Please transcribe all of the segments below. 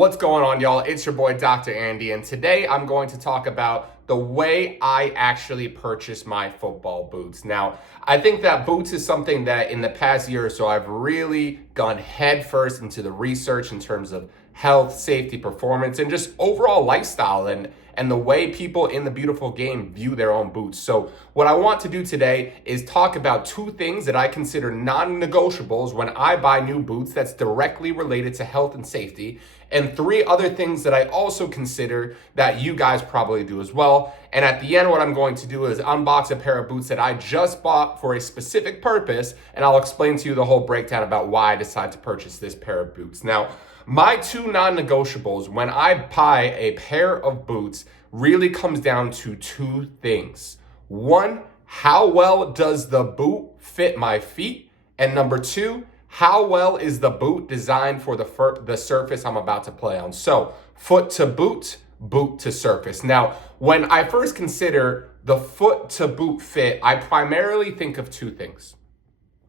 What's going on, y'all? It's your boy, Dr. Andy, and today I'm going to talk about the way I actually purchase my football boots. Now, I think that boots is something that in the past year or so, I've really gone headfirst into the research in terms of health, safety, performance, and just overall lifestyle and the way people in the beautiful game view their own boots. So what I want to do today is talk about two things that I consider non-negotiables when I buy new boots that's directly related to health and safety, and three other things that I also consider that you guys probably do as well. And at the end, what I'm going to do is unbox a pair of boots that I just bought for a specific purpose, and I'll explain to you the whole breakdown about why I decided to purchase this pair of boots. Now, my two non-negotiables when I buy a pair of boots really comes down to two things. One, how well does the boot fit my feet? And number two, how well is the boot designed for the surface I'm about to play on? So foot to boot, boot to surface. Now, when I first consider the foot to boot fit, I primarily think of two things.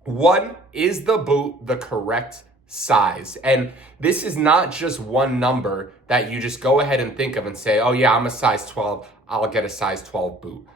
One, is the boot the correct size? And this is not just one number that you just go ahead and think of and say, oh yeah, I'm a size 12, I'll get a size 12 boot.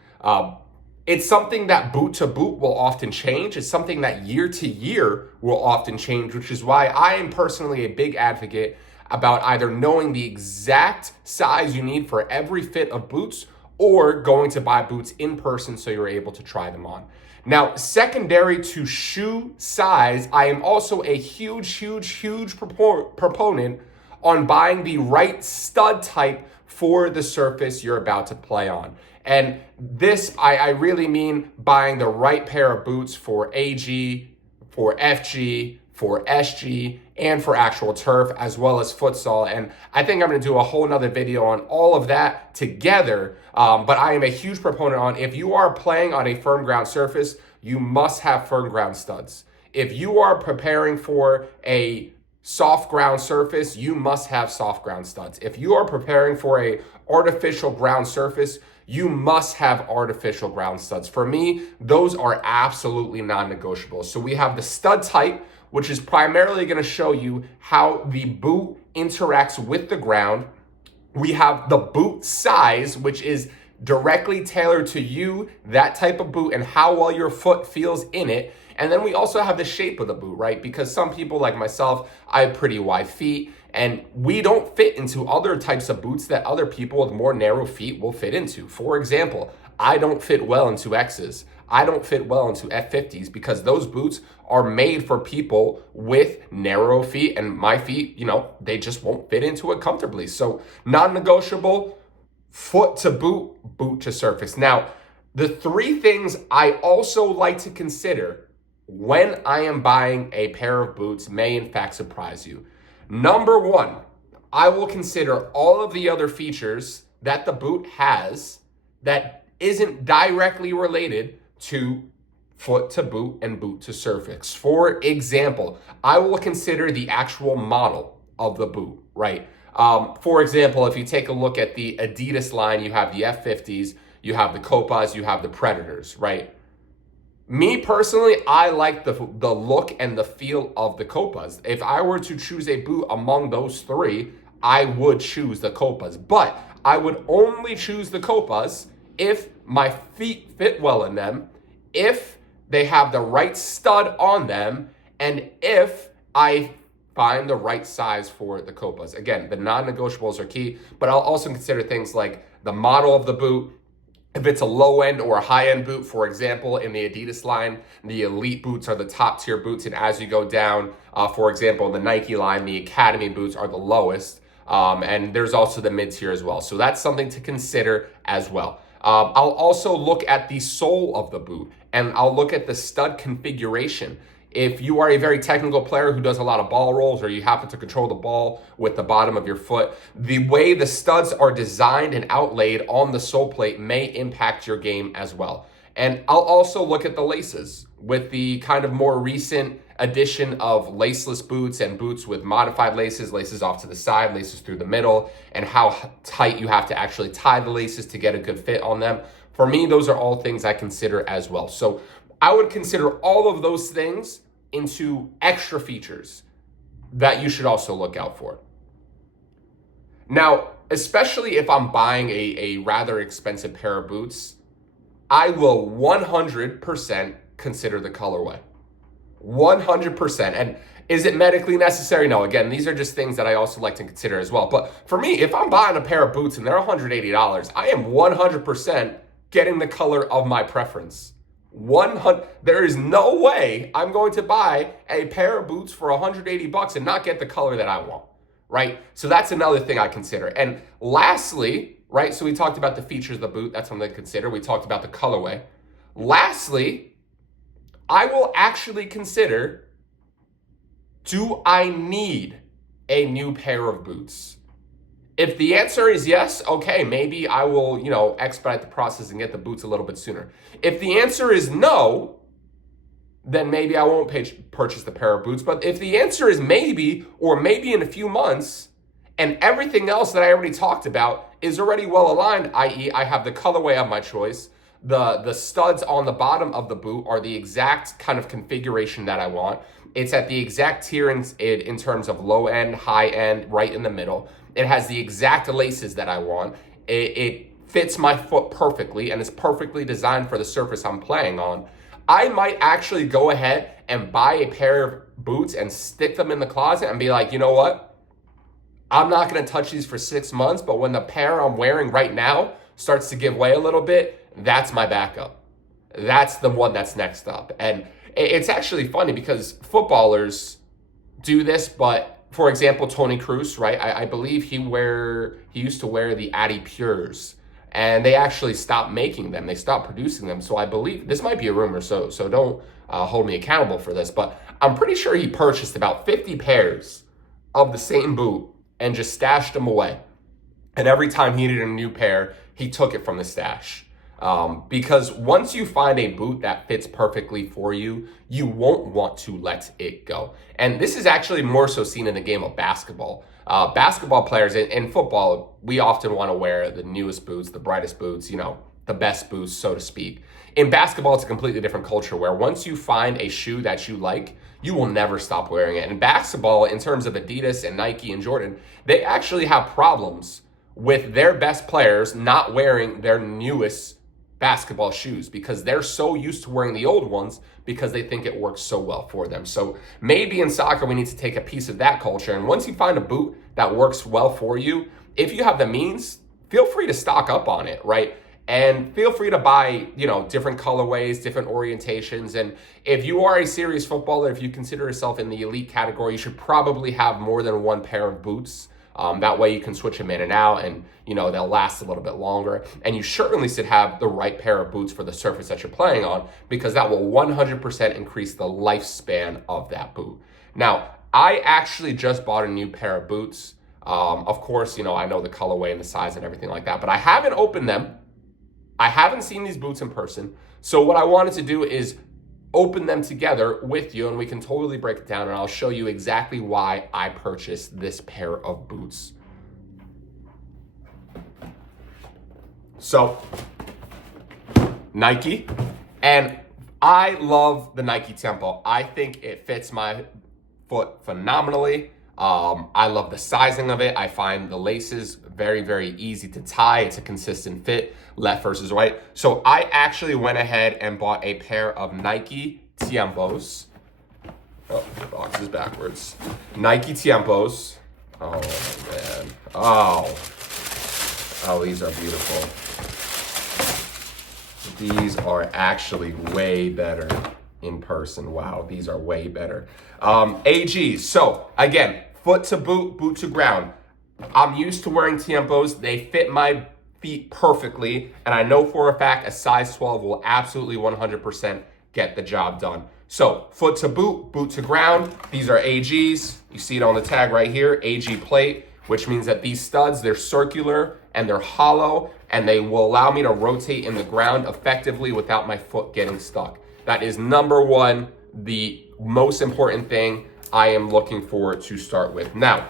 It's something that boot to boot will often change. It's something that year to year will often change, which is why I am personally a big advocate about either knowing the exact size you need for every fit of boots or going to buy boots in person so you're able to try them on. Now, secondary to shoe size, I am also a huge proponent on buying the right stud type for the surface you're about to play on. And this, I really mean buying the right pair of boots for AG, for FG, for SG, and for actual turf, as well as futsal. And I think I'm gonna do a whole nother video on all of that together. But I am a huge proponent on, if you are playing on a firm ground surface, you must have firm ground studs. If you are preparing for a soft ground surface, you must have soft ground studs. If you are preparing for a artificial ground surface, you must have artificial ground studs. For me, those are absolutely non-negotiable. So we have the stud type, which is primarily going to show you how the boot interacts with the ground. We have the boot size, which is directly tailored to you, that type of boot, and how well your foot feels in it. And then we also have the shape of the boot, right? Because some people like myself, I have pretty wide feet, and we don't fit into other types of boots that other people with more narrow feet will fit into. For example, I don't fit well into X's. I don't fit well into F50s because those boots are made for people with narrow feet, and my feet, they just won't fit into it comfortably. So non-negotiable, foot to boot, boot to surface. Now, the three things I also like to consider when I am buying a pair of boots may in fact surprise you. Number one, I will consider all of the other features that the boot has that isn't directly related to foot to boot and boot to surface. For example, I will consider the actual model of the boot, right? For example, if you take a look at the Adidas line, you have the F50s, you have the Copas, you have the Predators, right? Me personally, I like the look and the feel of the Copas. If I were to choose a boot among those three, I would choose the Copas. But I would only choose the Copas if my feet fit well in them, if they have the right stud on them, and if I find the right size for the Copas. Again, the non-negotiables are key, but I'll also consider things like the model of the boot. If it's a low-end or a high-end boot, for example, in the Adidas line, the elite boots are the top-tier boots, and as you go down, for example, in the Nike line, the Academy boots are the lowest, and there's also the mid-tier as well. So that's something to consider as well. I'll also look at the sole of the boot, and I'll look at the stud configuration. If you are a very technical player who does a lot of ball rolls, or you happen to control the ball with the bottom of your foot, the way the studs are designed and outlaid on the sole plate may impact your game as well. And I'll also look at the laces. With the kind of more recent addition of laceless boots and boots with modified laces, laces off to the side, laces through the middle, and how tight you have to actually tie the laces to get a good fit on them. For me, those are all things I consider as well. So I would consider all of those things into extra features that you should also look out for. Now, especially if I'm buying a rather expensive pair of boots, I will 100% consider the colorway. 100%. And is it medically necessary? No. Again, these are just things that I also like to consider as well. But for me, if I'm buying a pair of boots and they're $180, I am 100% getting the color of my preference. 100. There is no way I'm going to buy a pair of boots for $180 and not get the color that I want, right? So that's another thing I consider. And lastly, right, so we talked about the features of the boot. That's something to consider. We talked about the colorway. Lastly, I will actually consider, do I need a new pair of boots? If the answer is yes, okay, maybe I will, expedite the process and get the boots a little bit sooner. If the answer is no, then maybe I won't purchase the pair of boots. But if the answer is maybe, or maybe in a few months, and everything else that I already talked about is already well aligned, i.e. I have the colorway of my choice, the studs on the bottom of the boot are the exact kind of configuration that I want. It's at the exact tier in terms of low end, high end, right in the middle. It has the exact laces that I want. It fits my foot perfectly and is perfectly designed for the surface I'm playing on. I might actually go ahead and buy a pair of boots and stick them in the closet and be like, you know what? I'm not going to touch these for 6 months, but when the pair I'm wearing right now starts to give way a little bit, that's my backup. That's the one that's next up. And it's actually funny because footballers do this, but for example, Tony Cruz, right? I believe he used to wear the Adi Pures, and they actually stopped making them. They stopped producing them. So I believe, this might be a rumor, so don't hold me accountable for this, but I'm pretty sure he purchased about 50 pairs of the same boot and just stashed them away. And every time he needed a new pair, he took it from the stash. Because once you find a boot that fits perfectly for you, you won't want to let it go. And this is actually more so seen in the game of basketball. Basketball players in football, we often want to wear the newest boots, the brightest boots, the best boots, so to speak. In basketball, it's a completely different culture where once you find a shoe that you like, you will never stop wearing it. And basketball, in terms of Adidas and Nike and Jordan, they actually have problems with their best players not wearing their newest basketball shoes because they're so used to wearing the old ones because they think it works so well for them. So maybe in soccer, we need to take a piece of that culture. And once you find a boot that works well for you, if you have the means, feel free to stock up on it, right? And feel free to buy, different colorways, different orientations. And if you are a serious footballer, if you consider yourself in the elite category, you should probably have more than one pair of boots. That way you can switch them in and out and, they'll last a little bit longer. And you certainly should have the right pair of boots for the surface that you're playing on because that will 100% increase the lifespan of that boot. Now, I actually just bought a new pair of boots. Of course, I know the colorway and the size and everything like that, but I haven't opened them. I haven't seen these boots in person. So what I wanted to do is open them together with you and we can totally break it down and I'll show you exactly why I purchased this pair of boots. So, Nike, and I love the Nike Tempo. I think it fits my foot phenomenally. I love the sizing of it. I find the laces very, very easy to tie. It's a consistent fit, left versus right. So I actually went ahead and bought a pair of Nike Tiempos. Oh, the box is backwards. Nike Tiempos. Oh, man. Oh, these are beautiful. These are actually way better in person. Wow, these are way better. AGs. So again, foot to boot, boot to ground. I'm used to wearing Tiempos. They fit my feet perfectly. And I know for a fact a size 12 will absolutely 100% get the job done. So foot to boot, boot to ground. These are AGs. You see it on the tag right here, AG plate, which means that these studs, they're circular and they're hollow and they will allow me to rotate in the ground effectively without my foot getting stuck. That is number one, the most important thing I am looking for to start with. Now,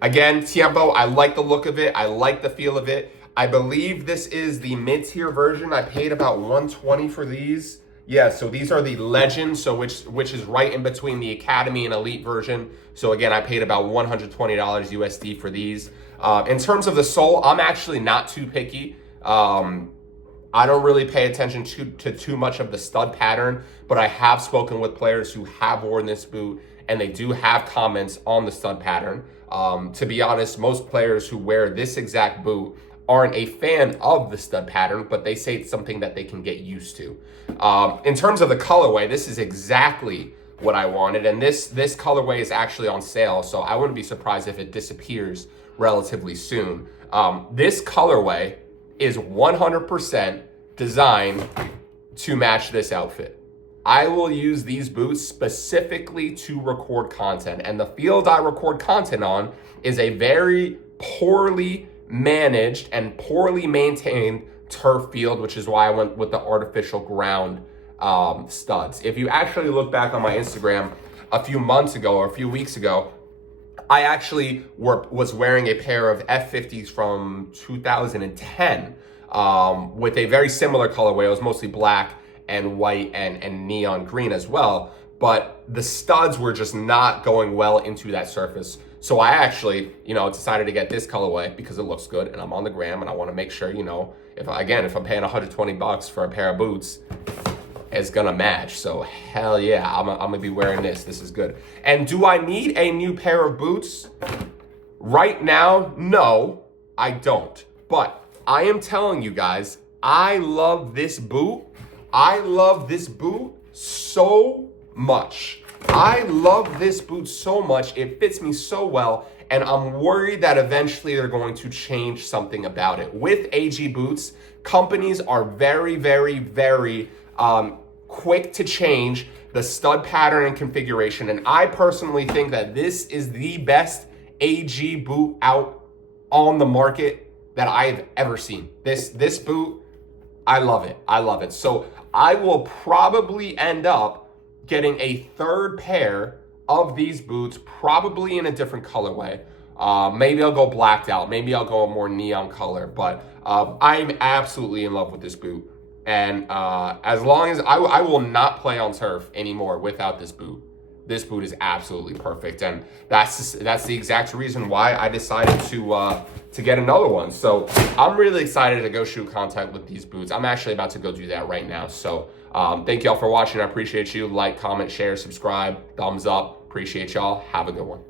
again, Tiempo, I like the look of it. I like the feel of it. I believe this is the mid-tier version. I paid about $120 for these. Yeah, so these are the Legends, so which is right in between the Academy and Elite version. So again, I paid about $120 USD for these. In terms of the sole, I'm actually not too picky. I don't really pay attention to too much of the stud pattern, but I have spoken with players who have worn this boot, and they do have comments on the stud pattern. To be honest, most players who wear this exact boot aren't a fan of the stud pattern, but they say it's something that they can get used to. In terms of the colorway, this is exactly what I wanted, and this colorway is actually on sale, so I wouldn't be surprised if it disappears relatively soon. This colorway is 100% designed to match this outfit. I will use these boots specifically to record content, and the field I record content on is a very poorly managed and poorly maintained turf field, which is why I went with the artificial ground studs. If you actually look back on my Instagram a few months ago or a few weeks ago, I actually was wearing a pair of F50s from 2010 with a very similar colorway. It was mostly black and white and neon green as well, but the studs were just not going well into that surface. So I actually, decided to get this colorway because it looks good and I'm on the gram and I want to make sure, if I'm paying $120 for a pair of boots, it's gonna match. So hell yeah, I'm gonna be wearing this. This is good. And do I need a new pair of boots? Right now, no, I don't. But I am telling you guys, I love this boot. I love this boot so much. I love this boot so much. It fits me so well. And I'm worried that eventually they're going to change something about it. With AG boots, companies are very, very, very quick to change the stud pattern and configuration. And I personally think that this is the best AG boot out on the market that I've ever seen. This boot, I love it. I love it. So I will probably end up getting a third pair of these boots, probably in a different colorway. Maybe I'll go blacked out. Maybe I'll go a more neon color. But I'm absolutely in love with this boot. And as long as I will not play on turf anymore without this boot. This boot is absolutely perfect, and that's the exact reason why I decided to get another one. So I'm really excited to go shoot content with these boots. I'm actually about to go do that right now. So thank y'all for watching. I appreciate you. Like, comment, share, subscribe, thumbs up. Appreciate y'all. Have a good one.